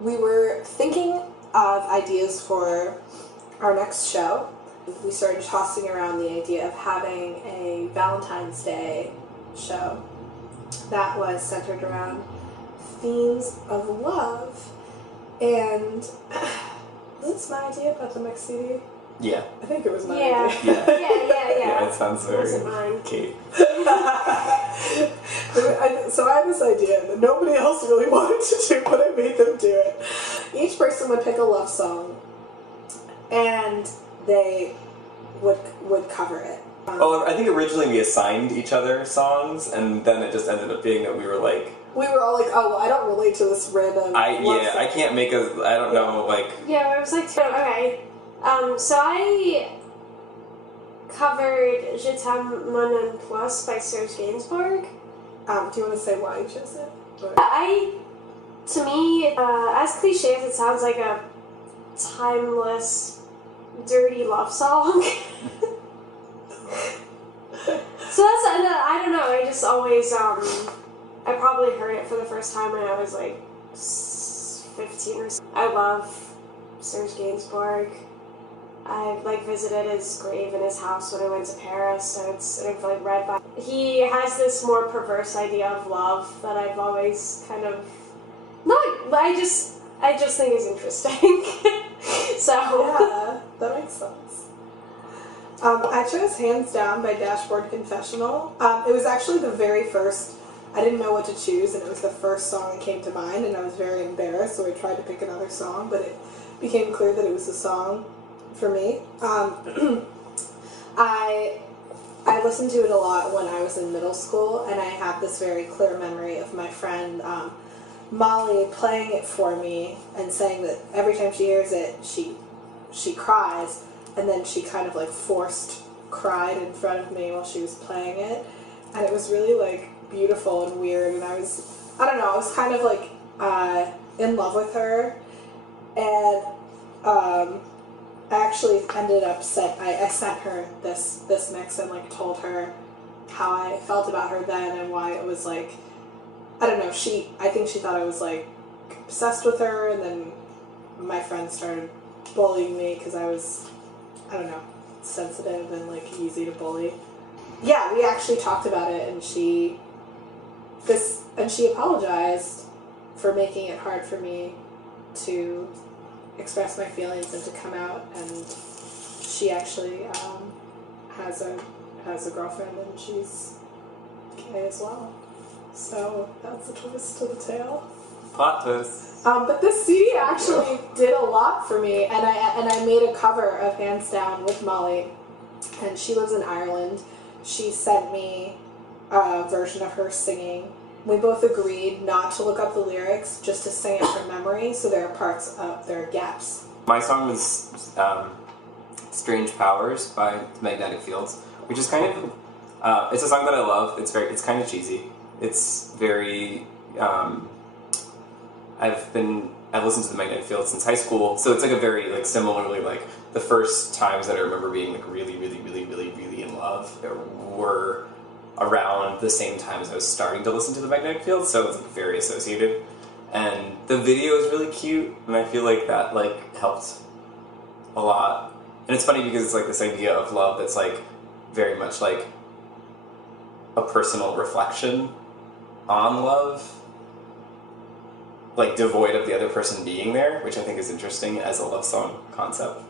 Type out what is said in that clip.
we were thinking of ideas for our next show. We started tossing around the idea of having a Valentine's Day show that was centered around themes of love. And was this my idea about the mixed CD? Yeah. I think it was my idea. Yeah, it sounds very Kate. So I had this idea that nobody else really wanted to do, but I made them do it. Each person would pick a love song, and they would cover it. I think originally we assigned each other songs, and then it just ended up being that we were all like, oh, well, I don't relate to this random love song. I can't make I don't know, like... Yeah, it was like, okay. So I covered Je t'aime mon un plus by Serge Gainsbourg. Do you want to say why you chose it? To me, as cliche as it sounds, like a timeless, dirty love song. So that's, I don't know, I just always, I probably heard it for the first time when I was like 15 or so. I love Serge Gainsbourg. I visited his grave in his house when I went to Paris, so I've read about. He has this more perverse idea of love that I've always kind of I just think is interesting. So yeah, that makes sense. I chose Hands Down by Dashboard Confessional. It was actually the very first. I didn't know what to choose, and it was the first song that came to mind, and I was very embarrassed, so I tried to pick another song, but it became clear that it was the song for me. I listened to it a lot when I was in middle school, and I have this very clear memory of my friend Molly playing it for me and saying that every time she hears it, she cries, and then she kind of forced cried in front of me while she was playing it, and it was really beautiful and weird, and I was kind of in love with her, and I actually ended up I sent her this mix and told her how I felt about her then and why it was I don't know, I think she thought I was obsessed with her, and then my friends started bullying me because I was, I don't know, sensitive and easy to bully. Yeah, we actually talked about it, and she apologized for making it hard for me to express my feelings and to come out, and she actually has a girlfriend, and she's gay as well. So that's a twist to the tale. Plot twist. But this CD actually did a lot for me, and I made a cover of Hands Down with Molly, and she lives in Ireland. She sent me a version of her singing. We both agreed not to look up the lyrics, just to sing it from memory, so there are gaps. My song was Strange Powers by Magnetic Fields, which is kind of, it's a song that I love. It's kind of cheesy. It's very, I've listened to the Magnetic Fields since high school, so it's a very, similarly, the first times that I remember being, really, really, really, really, really in love were around the same time as I was starting to listen to the Magnetic Fields, so it's very associated. And the video is really cute, and I feel like that helped a lot. And it's funny because it's this idea of love that's very much a personal reflection on love, devoid of the other person being there, which I think is interesting as a love song concept.